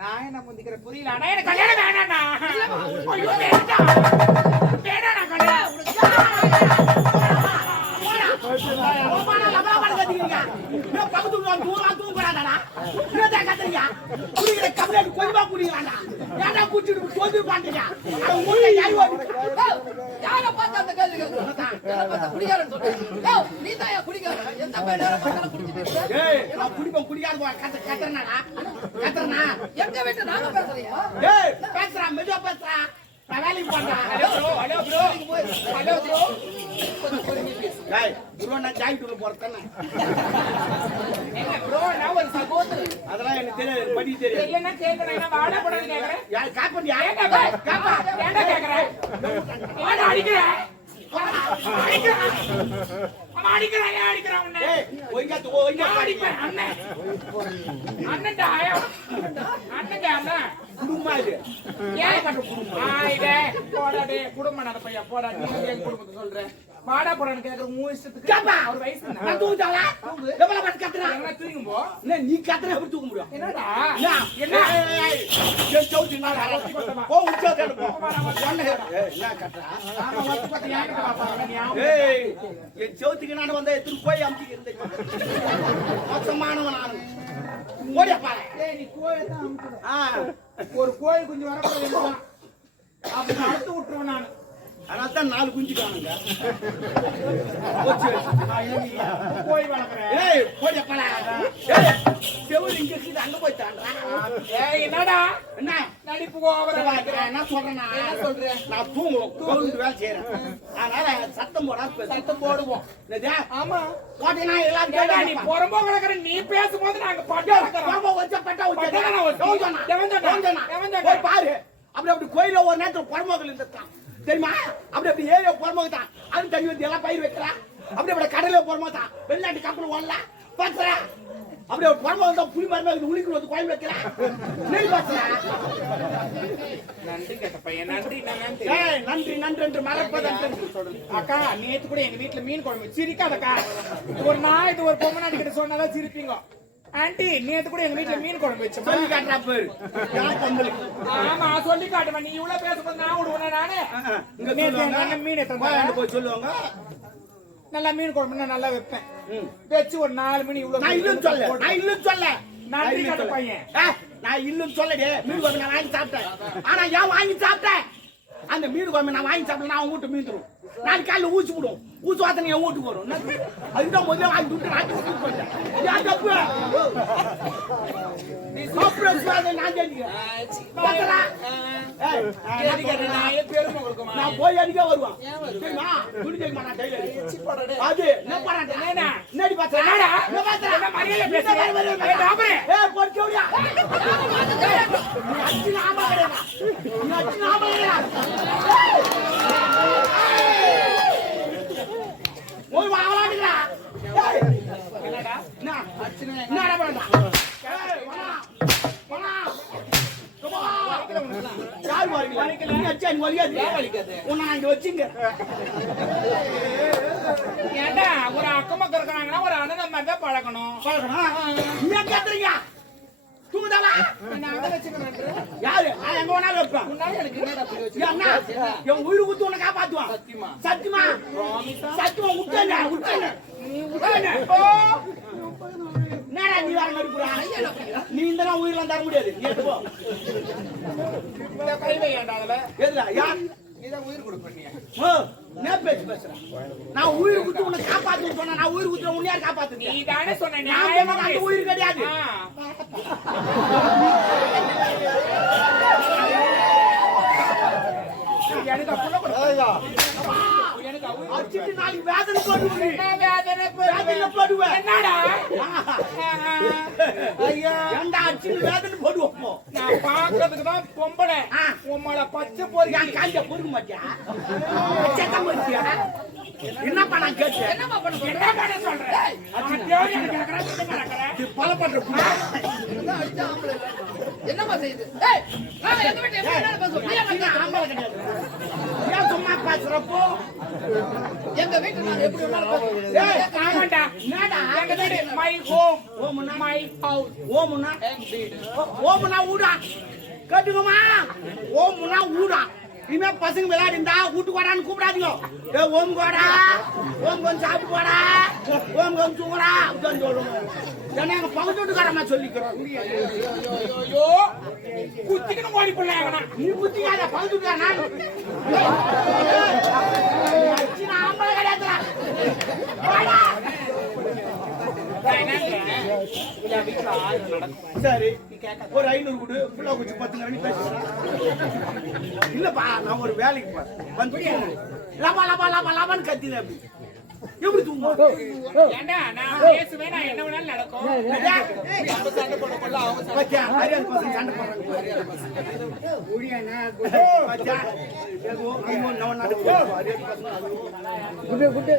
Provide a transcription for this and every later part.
நான் என்ன முந்திக்கிற புரியல. அண்ணா எனக்கு கல்யாணம் வேணாண்ணா. ஐயோ வேண்டாம். வேணாண்ணா கல்யாணம். கொஞ்சமா குடிக்கிறாண்டா ஏன்டா குடிச்சிட்டு தோந்து பாண்டீங்க யார பார்த்து அந்த கேள்வி கேட்கணும் குடிக்காரன்னு சொல்றேன் நீ தான் குடிக்கார எந்த நேரம் பார்த்தாலும் குடிச்சிட்டு நான் குடிப்போம் குடிக்காத கத்துறனாடா கத்துறனா எங்க வீட்டு நாங்க பேசுறியா பேசுறான் மெதுவா பேசுறான் நான் வேலைக்கு பண்றேன் ஹலோ ப்ரோ ஹலோ ப்ரோ நான் ஜாயிண்ட் போறேன் என்ன ப்ரோ நான் ஒரு சகோதரன் அதெல்லாம் எனக்கு தெரியாது படி தெரியாது இல்லன்னா கேக்குறேன் நான் வாடா போறேன்னு கேக்குறேன் யார் காப்பி ஏன்டா கேக்குறேன் வாடா அடிக்கிறேன் அடிக்கிறான் உன்னை அடிப்பேன் அண்ணன் அண்ணன்டா அண்ணன் குடும்பமா இது ஏன் போடாடே குடும்பம் நட பையா போடா நீ என் குடும்பத்தை சொல்றேன் வாடா போடான்னு கேக்குற மூணு இஷ்டத்துக்கு அவர் வயசு நான் தூங்குதாளா எவ்வளவு பண்ணி கத்துறா என்ன தூங்கும் போ நீ கத்துற எப்படி தூங்க முடியும் என்னடா என்ன என் சவுத்தி நான் போ உச்சா தேடு போ என்ன கத்துறா ஆமா வந்து பத்தி யாருக்கு பாப்பாங்க ஏய் என் சவுத்திக்கு நான் வந்தா எத்தனை போய் அம்மிக்கு இருந்தேன் மோசமானவன் நான் ஓடியா பாரு ஏய் நீ கோயை தான் அமுக்குற ஒரு கோயில் குஞ்சு வரக்கூடாது அப்படி அறுத்து விட்டுருவேன் நான் அதனால தான் 4 குஞ்சு காணுங்க கோழி வளர்க்குறேன் ஏய் போடியா பாரு ஏய் செவுரு இங்க இருக்குது அங்க போய் தாண்டா ஏய் என்னடா என்ன நடிப்பு ஓவரா நான் என்ன சொல்றேன் நான் தூங்குவோம் வேலை செய்யறேன் அதனால சத்தம் போடாம சத்தம் போடுவோம் ஆமா போட்டேன்னா எல்லாரும் நீ புறம்போ கிடக்குற நீ பேசும்போது நாங்க பட்டா வச்ச பட்டா வச்ச பாரு அப்படி கோயில ஒரு நேரத்துல புறம்போக்கல் இருந்தான் தெரியுமா அப்படி ஏரியா புறம்போக்கு தான் அது தண்ணி வந்து எல்லாம் பயிர் வைக்கிறா அப்படி கடல புறமோ தான் வெளிநாட்டு கப்பல் ஓடலாம் பாக்குறா அப்படியே புறம்போக்கு தான் புளி மரமாக உளிக்கு வந்து கோயில் வைக்கிறா நெல் பாக்குறா நன்றி கேட்ட பையன் நன்றி நன்றி நன்றி என்று மறப்பதற்கு அக்கா நேத்து கூட எங்க வீட்டுல மீன் குழம்பு சிரிக்காதக்கா ஒரு நாள் இது ஒரு பொம்மை நாட்டு கிட்ட சொன்னாதான் சிரிப்பீங்க ஆண்டி நேத்து கூட எங்க வீட்டுல மீன் குழம்பு வச்சு சொல்லி காட்டுறா பேரு ஆமா சொல்லி காட்டுவேன் நீ இவ்வளவு பேசும்போது நான் விடுவேன் நானு மீன் போய் சொல்லுவாங்க நல்லா மீன் குழம்பு நல்லா வைப்பேன் வச்சு ஒரு 4 மணி இவ்வளவு நான் இல்லன்னு சொல்ல நன்றி கேட்ட பையன் நான் இல்லன்னு சொல்லடே மீன் குழம்பு நான் வாங்கி சாப்பிட்டேன் ஆனா ஏன் வாங்கி சாப்பிட்டேன் அந்த மீன் குழம்பு நான் வாங்கி சாப்பிட்டேன் நான் வீட்டு மீன் தரும் நான் காலையில் ஊசி விடுவோம் ஊசி வாத்தனை என் வீட்டுக்கு வரும் அதுதான் முதல்ல வாங்கி விட்டு நான் போயிட்டேன் தப்பு நான் போய் அடிக்க வருவான் அது என்னடி போய் வாங்கலாம்டா என்னடா என்னடா பண்ணா யார் வலிக்கல நீ அச்சா நீ வலிக்காது உன்னை அங்க வச்சிங்க ஏண்டா ஒரு அக்கமக்க இருக்காங்கன்னா ஒரு அண்ணன் மாதிரி தான் பழகணும் நீ கேக்குறீங்க தூங்குதாவா நான் அங்க வச்சுக்கிறேன் யாரு நான் எங்க வேணாலும் வைப்பேன் முன்னாடி எனக்கு என்னடா அப்படி வச்சு என் உயிர் குத்து உன்னை காப்பாத்துவான் சத்தியமா சத்தியமா விட்டேன் நீ விட்டேன் என்னடா நீ வர நடிப்புறா நீ இந்த உயிரெல்லாம் தர முடியாது போ இந்த கைவை ஏண்டா அதுல எதுல யார் நீதான் உயிர் கொடுப்பீங்க நான் பேசுறேன் நான் உயிர் குத்து உன்னை காப்பாத்து சொன்னா நான் உயிர் குத்துற உன்னை யார் காப்பாத்து நீ தானே சொன்ன அந்த உயிர் கிடையாது எனக்கு அடிச்சிட்டு நாளைக்கு வேதனை போடுவேன் வேதனை போடுவேன் என்னடா ஐயா ஏண்டா அடிச்சிட்டு வேதனை போடுவோம் நான் பாக்குறதுக்கு தான் பொம்பளை உம்மள பச்சை போறீங்க என் காலிய பொறுக்க மாட்டியா செத்த மாட்டியா என்ன பண்ண கேட்டு என்ன பண்ண சொல்றேன் பல பண்ற என்னமா செய்யுது ஏய் நான் எங்க வீட்டுல என்ன பேசுறேன் ஆம்பளை கிடையாது ஏன் சும்மா பேசுறப்போ எங்க வீட்டுல நான் எப்படி வேணாலும் ஏய், ஆமாண்டா என்னடா? எங்க வீடு மை ஹோம் ஓமுன்னா? மை ஹவுஸ் ஓமுன்னா? ஓமுன்னா ஊடா. கேட்டுக்கோமா? ஓமுன்னா ஊடா. இனிமே பசங்க விளையாடிந்தா வீட்டு கோடான்னு கூப்பிடாதீங்க. ஏ ஓம் கோடா, ஓம் கொஞ்சம் சாப்பிட்டு போடா, ஓம் கொஞ்சம் தூங்குறா அப்படின்னு சொல்லணும். ஏன்னா எங்க பக்கத்து வீட்டுக்காரமா சொல்லிக்கிறோம். ஐயோ குத்திக்கணும் ஓடி போடலாம் நீ குத்திக்காத, பக்கத்து வீட்டுக்காரனா? ஆம்பளை கிடையாதுடா. போடா. சரி, ஒரு 500 கொடு, புள்ள குச்சி 10 மணி பேசுறேன். இல்லப்பா, நான் ஒரு வேலைக்கு போறேன். வந்து லபா லபா லபா லபான்னு கத்தினேன். அப்படி எப்படி தூங்குவோம்? ஏண்டா நான் பேசுவேன், நான் என்ன வேணாலும் நடக்கும். நம்ம சண்டை போடல அவங்க சண்டை பச்சா, அரியான் பசங்க சண்டை போடுறாங்க. பச்சா, ஏதோ அங்க நான் நடக்கு. அரியான் பசங்க குட்டு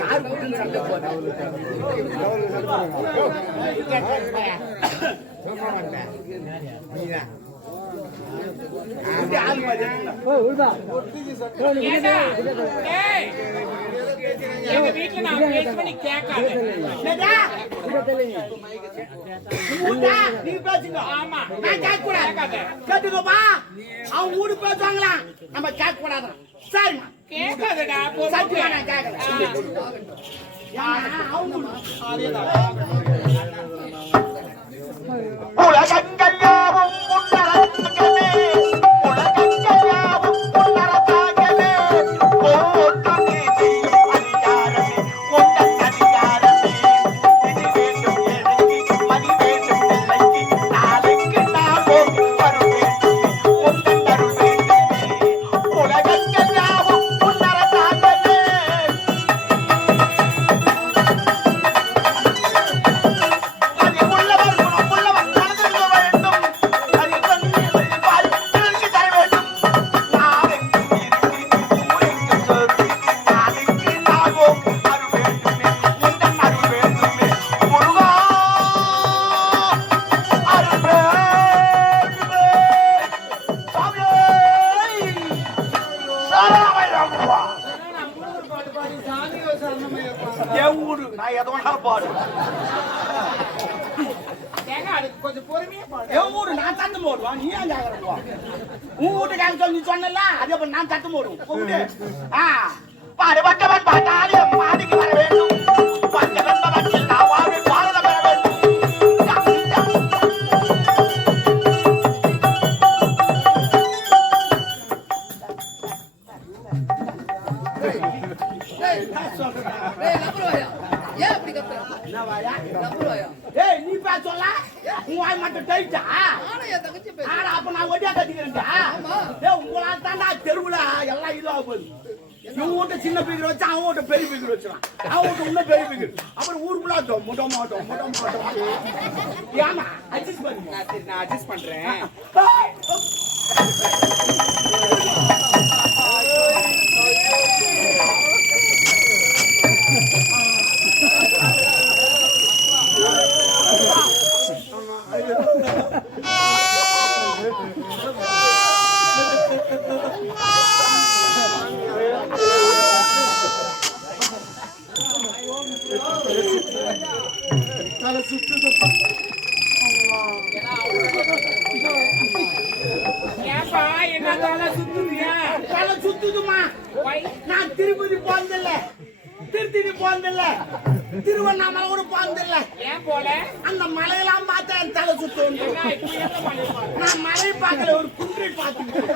யார் குட்டுன்னு சண்டை போடுறாங்க. ஆள் மாதிரி ஏண்டா ஏய் எங்க வீட்டுல நான் பேசுவேன், நீ கேட்காத. நீங்க பேசுங்க. ஆமா நான் கேட்க கூடாது. கேட்டுக்கோப்பா, அவன் ஊரு பேசுவாங்களா, நம்ம கேட்க கூடாது. சரிம்மா, கேட்காதடா சத்தியமா நான் கேட்கல. உலகங்கள் யாவும் உன்னரத்தாகவே, உலகங்கள் யாவும் உன்னரத்தாகவே, போற்று நீதி அதிகாரமே, உந்தன் அதிகாரமே. இது வேண்டும் எனக்கு, மதி வேண்டும் பிள்ளைக்கு, நாளைக்கு நான் போக்கு வரும் வேண்டுமே, உந்தன் அருள் வேண்டுமே. உலகங்கள் யாவும் உன்னரத்தாகவே. அது உள்ளவர் குணம் உள்ளவர் மனதில் வேண்டும். அது தன்னை பால் பிறருக்கு தர வேண்டும். நாளைக்கும் இருக்கு ஊரெங்கும் சொல்லி, நாளைக்கு நாகோம் அருள் வேண்டுமே, உந்தன் அருள் வேண்டுமே. முருகா அருள் வேண்டுமே. சாமியே சரணமையப்பா. என் ஊரு, நான் எதை வேணாலும் பாடு. ஏங்க அதுக்கு கொஞ்சம் பொறுமையா பாடு. என் ஊரு, நான் தட்டு போடுவான். நீ ஏன் கேட்கறப்போ உன் வீட்டுக்காரங்க சொல்லி சொன்னல, அதே போல நான் தட்டு போடுவோம். கூப்பிடு. பாடுபட்டவன் பாட்டாளியம் பாடிக்கு வர வேண்டும். பஞ்சவன் பவத்தில் நான் வாழ்வில் பாரத பெற வேண்டும். டேய் நம்புறவாயா ஏன் அப்படி கத்துற என்ன வாயா? நம்புறவாயா ஏய், நீ பேசல, உன் வாய் மட்டும் டைட்டா? ஆனா என் தங்கச்சி பேச ஆனா அப்ப நான் ஒட்டியா கட்டிக்கிறேன்டா. ஏய், உங்களா தாண்டா தெருவுல எல்லாம் இதுவா போகுது. இவன் வீட்டு சின்ன பீக்கர் வச்சு அவன் வீட்டு பெரிய பீக்கர் வச்சுறான். அவன் வீட்டு இன்னும் பெரிய பீக்கர். அப்புறம் ஊருக்குள்ள முட்ட மாட்டோம். ஏமா அட்ஜஸ்ட் பண்ணு. நான் அட்ஜஸ்ட் பண்றேன். ஏப்பா என்ன தலை சுத்துறியா? தலை சுத்துதுமா. நான் திருப்பதி போனதில்ல, திருத்தணி போனதில்ல, திருவண்ணாமலை கூட போனதில்ல. ஏன் போல? அந்த மலையெல்லாம் பார்த்தா என் தலை சுத்தும். என்ன இப்ப எந்த மலை பாரு? நான் மலை பார்க்கல, ஒரு குன்றை பார்த்துக்கிட்டேன்.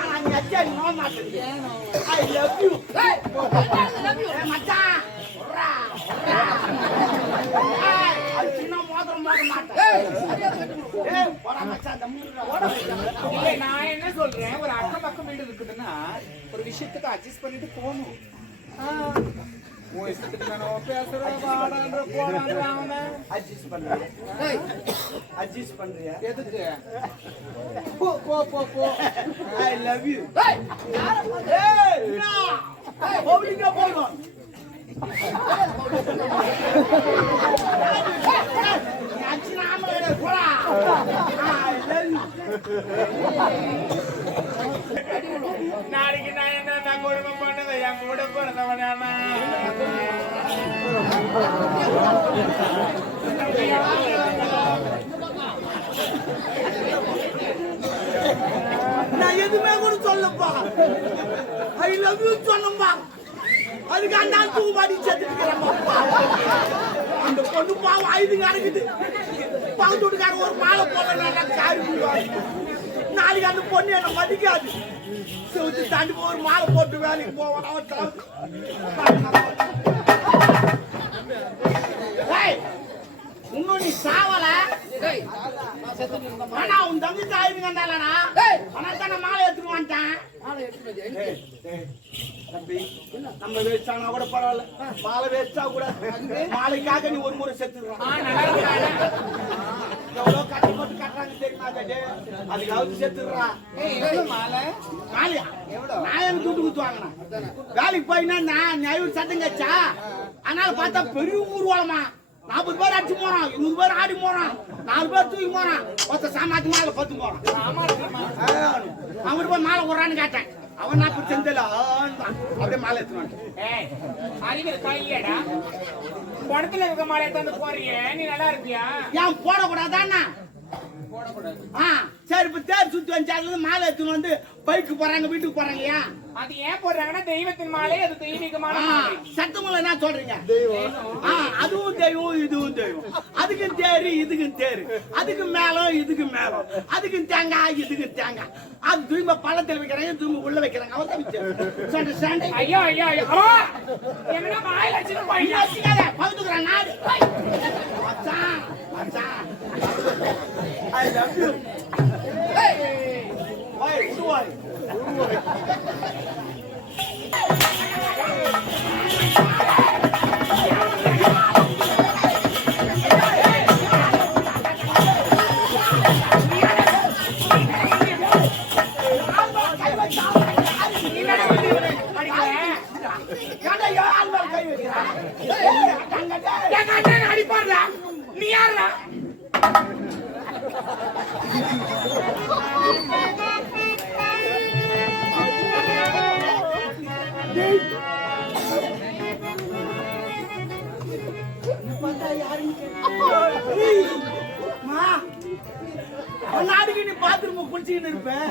ஆனா நீ அச்சா நோ மாட்டேங்க. ஐ லவ் யூ. ஏய் love you மச்சான் உர்ரா, உர்ரா. ஏய், அது சின்ன மோதிரம் மோத மாட்டேன். ஏய் மரியாதை கட்டு ஏய், போடா மச்சான், தம்முடா. ஓட இல்ல, நான் என்ன சொல்றேன், ஒரு அக்கம் பக்கம் வீடு இருக்குதுன்னா ஒரு விஷயத்துக்கு அட்ஜஸ்ட் பண்ணிட்டு போகணும். உன் இஷ்டத்துக்கு நான் பேசுறேன், வாடான்ற போடான்ற அவனை அட்ஜஸ்ட் பண்றியா? ஏய் அட்ஜஸ்ட் பண்றியா? எதுக்கு? போ போ போ போ. ஐ லவ் யூ. ஏய் யார ஏய், என்ன? பப்ளிக்கா போறோம். நீ அடிச்சு நாம போடா. ஐ லவ் யூ. நாளைக்கு நான் என்ன குடும்பம் பண்ணது என் கூட பிறந்தவனா நான் எதுவுமே கூட சொல்லப்பா. ஐ லவ் யூ சொன்னப்பா. அதுக்கு அந்த தூக்கு மாடி சேர்த்துக்கிறேன்ப்பா. அந்த பொண்ணு பாவம் ஐந்து நடக்குது. பக்கத்து வீட்டுக்காரன் ஒரு மாலை போடல காரி போடுவாங்க. நாளைக்கு அந்த பொண்ணு என்ன மதிக்காது. செவுத்து தாண்டி ஒரு மாலை போட்டு வேலைக்கு போவான். இன்னும் நீ சாவல. ஆனா உன் தம்பி தாயிருந்தாலனா ஆனா தானே மாலை எடுத்துட்டு வந்துட்டான். நம்ம வேஸ்டானா கூட பரவாயில்ல, மாலை வேஸ்டா கூட மாலைக்காக நீ ஒரு முறை செத்துடுறான். எவ்வளவு கஷ்டப்பட்டு கட்டுறாங்க தெரியுமா? அதுக்காவது செத்துடுறான். மாலையா நான் எனக்கு துட்டு குத்து வாங்கினேன். வேலைக்கு போயினா நான் நியாயம் சத்தம் கச்சா. அதனால பார்த்தா பெரிய ஊர்வலமா 40 பேர் அடிச்சு போறான், 100 பேர் ஆடி போறான், 4 பேர் தூக்கி போறான், ஒருத்த சாமாத்தி மாலை 10 போறான். அவன் போய் மாலை விடுறான்னு கேட்டேன். அவன் நான் இப்ப செஞ்சல அப்படியே மாலை எடுத்துவான். அறிவியல் காயிலடா படத்துல இருக்க மாலை எடுத்து போறிய நீ நல்லா இருப்பியா? ஏன் போடக்கூடாதாண்ணா? சரி இப்ப தேர் சுத்தி வந்து மாலை எடுத்துன்னு வந்து பைக்கு போறாங்க, வீட்டுக்கு போறாங்க. ஏன் அது ஏன் போடுறாங்கன்னா தெய்வத்தின் மாலை, அது தெய்வீகமான சத்தமுள்ள என்ன சொல்றீங்க? அதுவும் தெய்வம் இதுவும் தெய்வம். அதுக்கும் தேரு இதுக்கும் தேரு, அதுக்கு மேலும் இதுக்கு மேலும், அதுக்கும் தேங்காய் இதுக்கு தேங்காய். அது தூய்மை பழத்தில் வைக்கிறாங்க, தூய்மை உள்ள வைக்கிறாங்க. அவர் ஐயோ ஐயோ என்ன மாயில பகுத்துக்கிறான் நாடு. மச்சான் மச்சான் I love you. Why? Why? அடிப்பாடுறா நீ யாரா? நாடுக்கு நீ பாத்ரூம் குளிச்சுக்கிட்டு இருப்பேன்.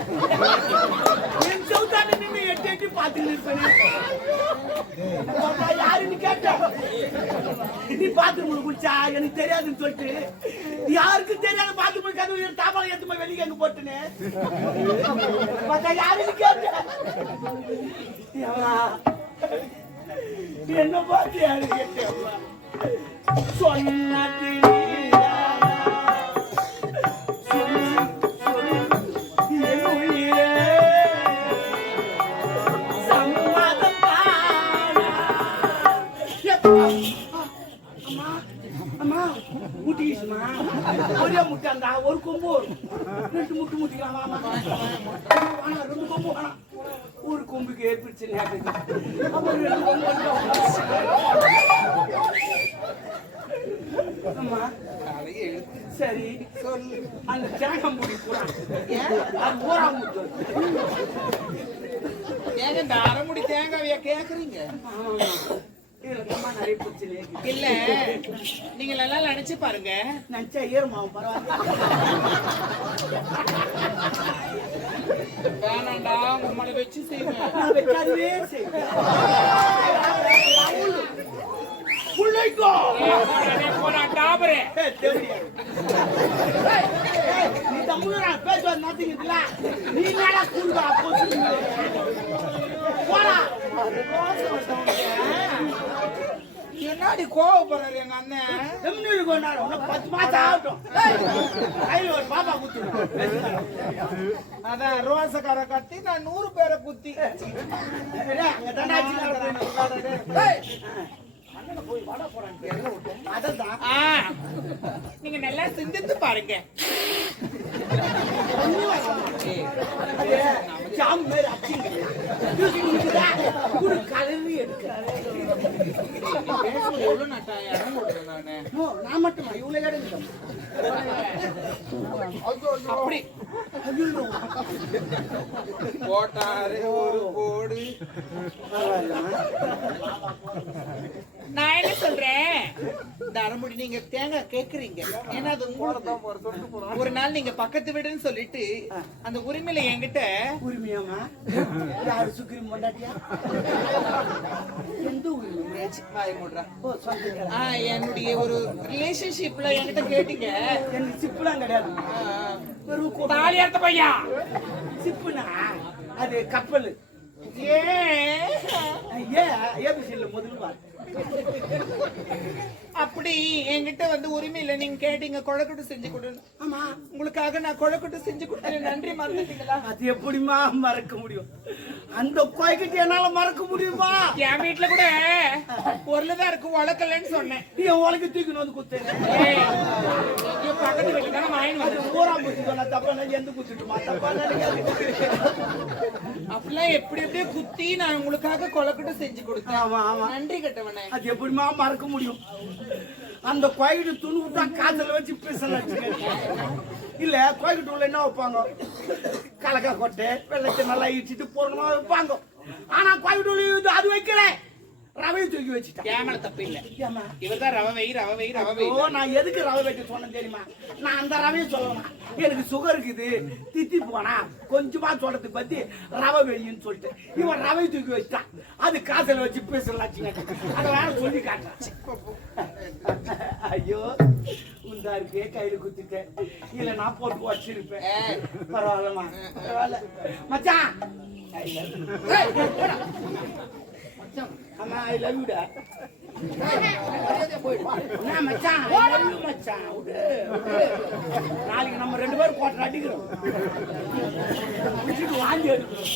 என் சவுத்தாண்ட நின்று எட்டி எட்டி பாத்துக்கிட்டு இருப்பேன். யாருன்னு கேட்ட நீ பாத்ரூம்ல குளிச்சா எனக்கு தெரியாதுன்னு சொல்லிட்டு யாருக்கும் தெரியாத பாத்ரூம் கதவு தாபால எடுத்து போய் வெளியே அங்க போட்டுனே யாருன்னு கேட்ட என்ன பார்த்து யாரு கேட்ட சொன்னது ஒரே முட்டாண்டா ஒரு கொம்பு 2 முட்டு முட்டிக்கலாம். 2 கொம்பு வேணாம், ஒரு கொம்புக்கு ஏற்படுச்சு. சரி அந்த தேங்காய் மூடி போறான், அது ஊரா முட்டு. ஏங்க இந்த அரைமுடி தேங்காவையா கேக்குறீங்க? இல்ல நீங்க நல்லா நினைச்சு பாருங்க. நினைச்சா ஏறுமாவும் பரவாயில்ல. வேணாண்டா உங்களை வச்சு செய்வேன். வைக்காதவே செய்வேன். நீ தமிழா பேசுவது மாத்தீங்களா? நீ என்னடா கூடுதா போடா. என்னாடி கோவப்படுறாரு எங்க அண்ணன்? 10 மாசம் ஆகட்டும். ஒரு பாப்பா குத்து. அதான் ரோசக்கார கட்டி நான் 100 பேரை குத்தி. அங்க தண்டாச்சு நீங்க நல்லா சிந்தித்து பாருங்க. நானு ஓ, நான் மட்டுமா இவ்வளவு கிடைக்கும் அப்படி போட்டாரு ஒரு போடு. நான் என்ன சொல்றேன், தரமுடி நீங்க தேங்காய் கேக்குறீங்க, ஏன்னா அது உங்களுக்கு ஒரு நாள் நீங்க பக்கத்து வீடுன்னு சொல்லிட்டு அந்த உரிமையில என்கிட்ட உரிமையாமா யாரு சுக்ரீம் பொண்டாட்டியா எந்த உரிமை வாய் மூடுறா. ஓ சொல்றீங்க என்னுடைய ஒரு ரிலேஷன்ஷிப்ல என்கிட்ட கேட்டீங்க. எனக்கு சிப்புலாம் கிடையாது வெறும் தாலி அறுத்த பையா சிப்புனா அது கப்பல் ஏன் ஏபிசியில் முதல் வார் அப்படி என்கிட்ட வந்து உரிமை இல்ல, நீங்க கேட்டீங்க கொழக்கட்டு செஞ்சு கொடுன்னு. ஆமா உங்களுக்காக நான் கொழக்கட்டு செஞ்சு கொடுத்தேன், நன்றி மறந்துட்டீங்களா? அது எப்படிமா மறக்க முடியும்? அந்த கோய்கிட்ட என்னால மறக்க முடியுமா? என் வீட்டுல கூட பொருள்தான் இருக்கு, உழக்கலன்னு சொன்னேன். நீ என் உலக தூக்கின்னு வந்து குத்தேன் பக்கத்து வீட்டுல தானே வாங்கி வந்து ஊரா போச்சு சொன்ன தப்பா எந்த குத்துட்டுமா தப்பா நினைக்காது. அப்படிலாம் எப்படி எப்படியே குத்தி நான் உங்களுக்காக கொழக்கட்டு செஞ்சு கொடுத்தேன். ஆமா ஆமா நன்றி கட்டவனே. அது எப்படிமா மறக்க முடியும்? அந்த கோயிட்டு துணி விட்டா காதல வச்சு பேசலாம். இல்ல கோயிட்டு உள்ள என்ன வைப்பாங்க? கலக்கா கொட்டை வெள்ளத்தை நல்லா இடிச்சிட்டு பூர்ணமா வைப்பாங்க. ஆனா கோயிட்டு அது வைக்கல, ரவையை தூக்கி வச்சுட்டேன். கேமரா தப்பு இல்ல, ஏமா இவர்தான் ரவை வை ரவை வை ரவை வை. ஓ நான் எதுக்கு ரவை வைக்க சொன்னேன் தெரியுமா? நான் அந்த ரவையை சொல்லலாம், எனக்கு சுகர் இருக்குது தித்தி போனா கொஞ்சமா சொல்றதுக்கு பத்தி ரவை வையின்னு சொல்லிட்டு இவன் ரவை தூக்கி வச்சுட்டான். அது காசல வச்சு பேசலாச்சுங்க, அதை வேற சொல்லி காட்டுறான். ஐயோ உண்டா இருக்கே கையில குத்திட்டேன், இல்ல நான் போட்டு வச்சிருப்பேன். பரவாயில்லமா பரவாயில்ல மச்சான். அம்மா ஐ லவ் யூடா. நான் மச்சான் ஐ லவ் யூ மச்சான். நாளைக்கு நம்ம 2 பேரும் போட்டு அடிக்கிறோம், வாங்கி எடுக்கிறோம்.